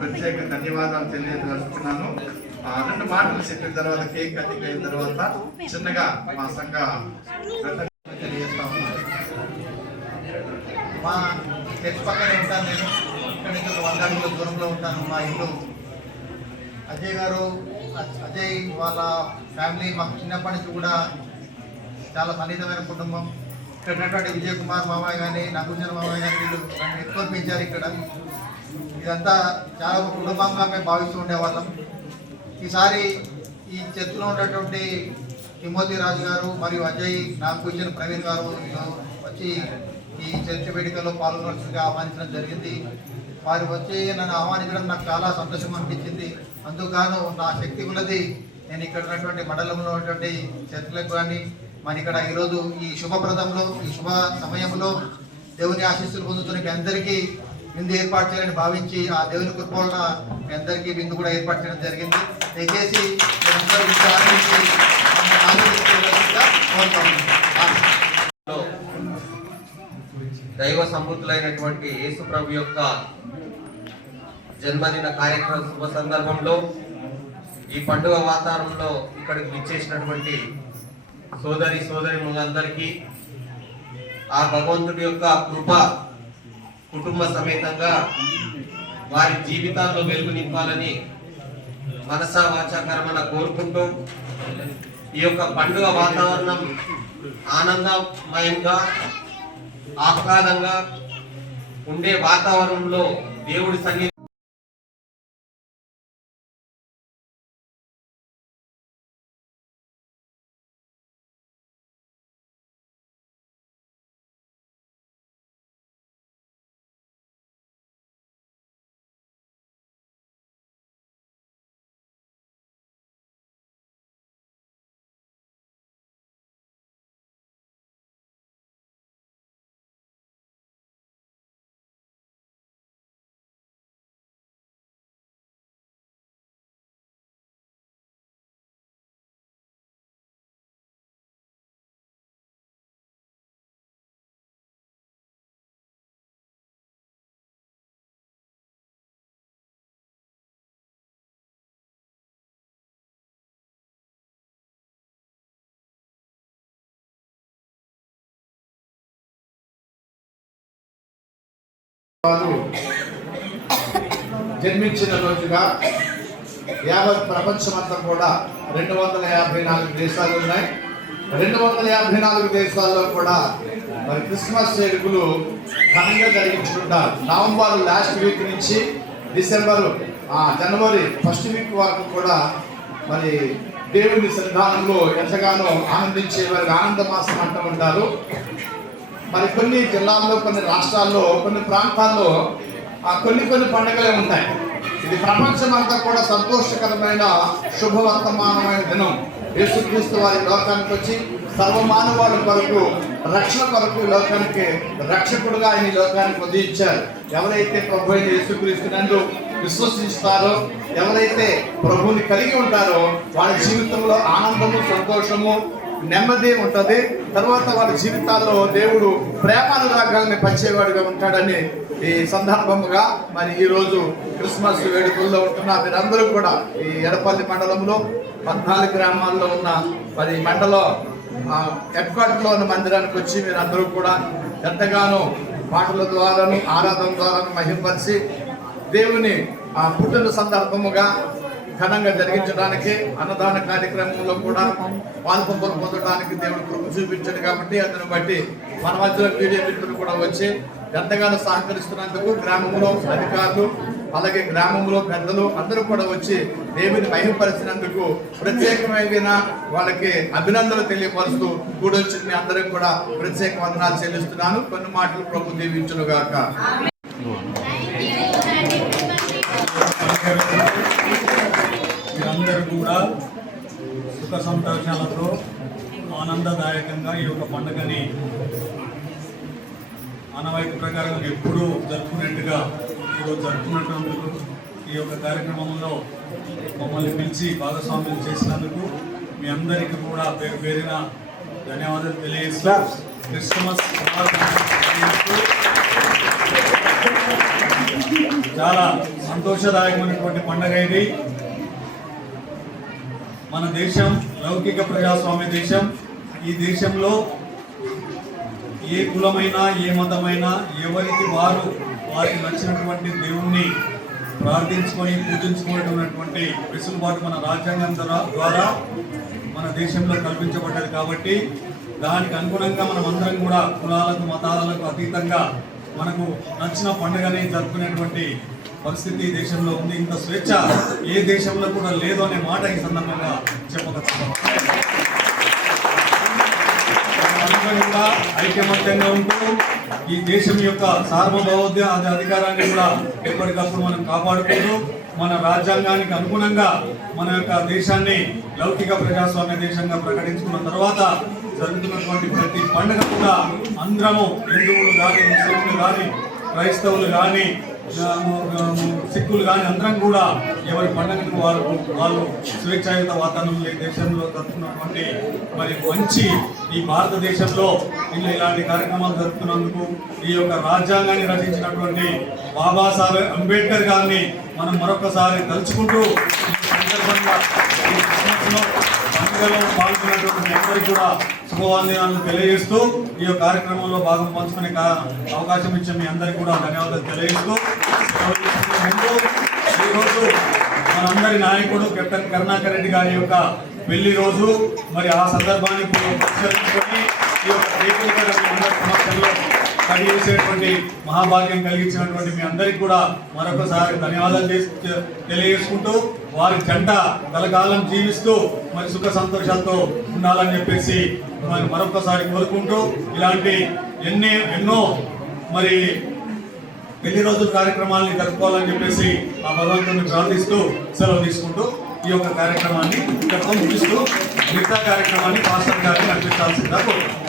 ప్రత్యేక ధన్యవాదాలు తెలియజేస్తున్నాను. 2 మాటలు చెప్పిన తర్వాత కేక్ కటింగ్ అయిన తర్వాత చిన్నగా మా సంఘ తెలియజేస్తా ఉన్నాను. మా చర్చ్ పక్కనే ఉంటాను నేను. ఇక్కడ నుంచి 100 అడుగుల దూరంలో ఉంటాను. మా ఇల్లు అజయ్ వాళ్ళ ఫ్యామిలీ మాకు చిన్నప్పటి నుంచి కూడా చాలా సన్నిహితమైన కుటుంబం. ఇక్కడ ఉన్నటువంటి విజయ్ కుమార్ మామయ్య కానీ, నాగుంజన మామయ్య కానీ వీళ్ళు నన్ను ఎక్కువ పెంచారు. ఇక్కడ ఇదంతా చాలా ఒక కుటుంబంగా మేము భావిస్తూ ఉండేవాళ్ళం. ఈసారి ఈ చర్చిలో ఉన్నటువంటి తిమోతి రాజు గారు మరియు అజయ్, నాగుంజన ప్రవీణ్ గారు వచ్చి ఈ చర్చ వేదికలో పాల్గొనవలసిందిగా ఆహ్వానించడం జరిగింది. వారు వచ్చి నన్ను ఆహ్వానించడం నాకు చాలా సంతోషం అనిపించింది. అందుకు నా శక్తి ఉన్నది నేను ఇక్కడ ఉన్నటువంటి మండలంలో ఉన్నటువంటి చర్చలకు కానీ మరి ఇక్కడ ఈరోజు ఈ శుభప్రదంలో ఈ శుభ సమయంలో దేవుని ఆశీస్సులు పొందుతున్న మీ అందరికీ విందు ఏర్పాటు చేయాలని భావించి ఆ దేవుని కృపవలన మీ అందరికీ విందు కూడా ఏర్పాటు చేయడం జరిగింది. దయచేసి దైవ సమృద్ధులైనటువంటి యేసు ప్రభు యొక్క జన్మదిన కార్యక్రమ శుభ సందర్భంలో ఈ పండుగ వాతావరణంలో ఇక్కడికి విచ్చేసినటువంటి సోదరులందరికీ ఆ భగవంతుడి యొక్క కృప కుటుంబ సమేతంగా వారి జీవితాల్లో వెలుగు నింపాలని మనసా వాచాకరమన కోరుకుంటూ ఈ యొక్క పండుగ వాతావరణం ఆనందమయంగా ఆహ్లాదంగా ఉండే వాతావరణంలో దేవుడి సన్నిధి జన్మించిన రోజుగా యావత్ ప్రపంచమంతా కూడా 254 దేశాలు ఉన్నాయి. 254 దేశాల్లో కూడా మరి క్రిస్మస్ వేడుకలు ఘనంగా జరిగించుకుంటారు. నవంబర్ లాస్ట్ వీక్ నుంచి జనవరి ఫస్ట్ వీక్ వరకు కూడా మరి దేవుని సన్నిధానంలో ఎంతగానో ఆనందించే వారికి ఆనంద మాసం అంటూ ఉంటారు. మరి కొన్ని జిల్లాల్లో, కొన్ని రాష్ట్రాల్లో, కొన్ని ప్రాంతాల్లో కొన్ని పండుగలే ఉంటాయి. ఇది ప్రపంచమంతా కూడా సంతోషకరమైన శుభవర్తమానమైన దినం. యేసుక్రీస్తు వారి లోకానికి వచ్చి సర్వమానవాళి కొరకు రక్షణ కొరకు ఈ లోకానికి రక్షకుడుగా ఆయన ఈ లోకానికి ఉదయించారు. ఎవరైతే ప్రభు అయిన యేసుక్రీస్తు నందు విశ్వసిస్తారో, ఎవరైతే ప్రభువుని కలిగి ఉంటారో వాళ్ళ జీవితంలో ఆనందము, సంతోషము, నెమ్మది ఉంటుంది. తర్వాత వారి జీవితాల్లో దేవుడు ప్రేమానురాగాల్ని పంచేవాడుగా ఉంటాడని ఈ సందర్భముగా మరి ఈరోజు క్రిస్మస్ వేడుకల్లో ఉంటున్న మీరందరూ కూడా ఈ ఎడపల్లి మండలంలో 14 గ్రామాల్లో ఉన్న మరి మండలం హెడ్ క్వార్టర్లో ఉన్న మందిరానికి వచ్చి మీరందరూ కూడా ఎంతగానో పాటల ద్వారాను ఆరాధన ద్వారా మహింపరిచి దేవుని పుట్టిన సందర్భముగా ఘనంగా జరిగించడానికి అన్నదాన కార్యక్రమంలో కూడా పాల్పొంపులు పొందడానికి దేవుడు కృప చూపించాడు. కాబట్టి అందుని బట్టి మన మధ్యలో మీడియా మిత్రులు కూడా వచ్చి ఎంతగానో సహకరిస్తున్నందుకు గ్రామంలో అధికారులు అలాగే గ్రామంలో పెద్దలు అందరూ కూడా వచ్చి దేవుని మహిమపరిచినందుకు ప్రత్యేకమైన వాళ్ళకి అభినందనలు తెలియపరుస్తూ కూడొచ్చిన మీ అందరికి కూడా ప్రత్యేక వందనాలు చెల్లిస్తున్నాను. కొన్ని మాటలు ప్రభు దీవించును గాక. మీరందరూ కూడా సుఖ సంతోషాలతో ఆనందదాయకంగా ఈ యొక్క పండుగని ఆనవాయితీ ప్రకారం ఎప్పుడూ జరుపుకునేట్టుగా ఈరోజు జరుపుకున్నట్టు ఈ యొక్క కార్యక్రమంలో మమ్మల్ని పిలిచి భాగస్వామ్యం చేసినందుకు మీ అందరికీ కూడా పేరు పేరిన ధన్యవాదాలు తెలియజేస్తూ క్రిస్మస్ చాలా సంతోషదాయకమైనటువంటి పండుగ ఇది. మన దేశం లౌకిక ప్రజాస్వామ్య దేశం. ఈ దేశంలో ఏ కులమైనా ఏ మతమైనా ఎవరికి వారికి నచ్చినటువంటి దేవుణ్ణి ప్రార్థించుకొని పూజించుకునేటువంటి వెసులుబాటు మన రాజ్యాంగం ద్వారా మన దేశంలో కల్పించబడ్డది. కాబట్టి దానికి అనుగుణంగా మనం అందరం కూడా కులాలకు మతాలకు అతీతంగా మనకు నచ్చిన పండుగని జరుపుకునేటువంటి పరిస్థితి ఈ దేశంలో ఉంది. ఇంత స్వేచ్ఛ ఏ దేశంలో కూడా లేదు అనే మాట ఈ సందర్భంగా చెప్పగలుగుతాం. అందరం కూడా ఐకమత్యంగా ఉంటూ ఈ దేశం యొక్క సార్వభౌమ అధికారాన్ని కూడా ఎప్పటికప్పుడు మనం కాపాడుకుంటూ మన రాజ్యాంగానికి అనుగుణంగా మన యొక్క దేశాన్ని లౌకిక ప్రజాస్వామ్య దేశంగా ప్రకటించుకున్న తర్వాత జరుగుతున్నటువంటి ప్రతి పండుగ కూడా అందరము హిందువులు కానీ ముస్లింలు కానీ క్రైస్తవులు కానీ సిక్కులు కానీ అందరం కూడా ఎవరి పండుగను వాళ్ళు స్వేచ్ఛాయుత వాతావరణంలో ఈ దేశంలో జరుపుతున్నటువంటి మరి మంచి ఈ భారతదేశంలో ఇలాంటి కార్యక్రమాలు జరుపుతున్నందుకు ఈ యొక్క రాజ్యాంగాన్ని రచించినటువంటి బాబాసాహెబ్ అంబేద్కర్ గారిని మనం మరొకసారి తలుచుకుంటూ ఈ సందర్భంగా ఈ క్రిస్మస్లో పండుగలో పాల్గొన్నటువంటి అందరికీ కూడా శుభవందనాలను తెలియజేస్తూ ఈ యొక్క కార్యక్రమంలో భాగం పంచుకునే అవకాశం ఇచ్చే మీ అందరికీ కూడా ధన్యవాదాలు తెలియజేస్తూ ముందు ఈరోజు మనందరి నాయకుడు కెప్టెన్ కరుణాకర్ రెడ్డి గారి యొక్క పెళ్లి రోజు. మరి ఆ సందర్భాన్ని పురస్కరించుకొని ఈ యొక్క వేదికగా మీ అందరి సమక్షంలో పనిచేసేటువంటి మహాభాగ్యం కలిగించినటువంటి మీ అందరికీ కూడా మరొకసారి ధన్యవాదాలు తెలియజేసుకుంటూ వారి జంట కలకాలం జీవిస్తూ మరి సుఖ సంతోషాలతో ఉండాలని చెప్పేసి మరి మరొకసారి కోరుకుంటూ ఇలాంటి ఎన్నో మరి పెళ్లి రోజుల కార్యక్రమాలని జరుపుకోవాలని చెప్పేసి ఆ భగవంతుని ప్రార్థిస్తూ సెలవు తీసుకుంటూ ఈ యొక్క కార్యక్రమాన్ని ఇక్కడ ముగిస్తూ మిగతా కార్యక్రమాన్ని పాస్టర్ గారిని నడిపించాల్సిందిగా కోరుతున్నాను.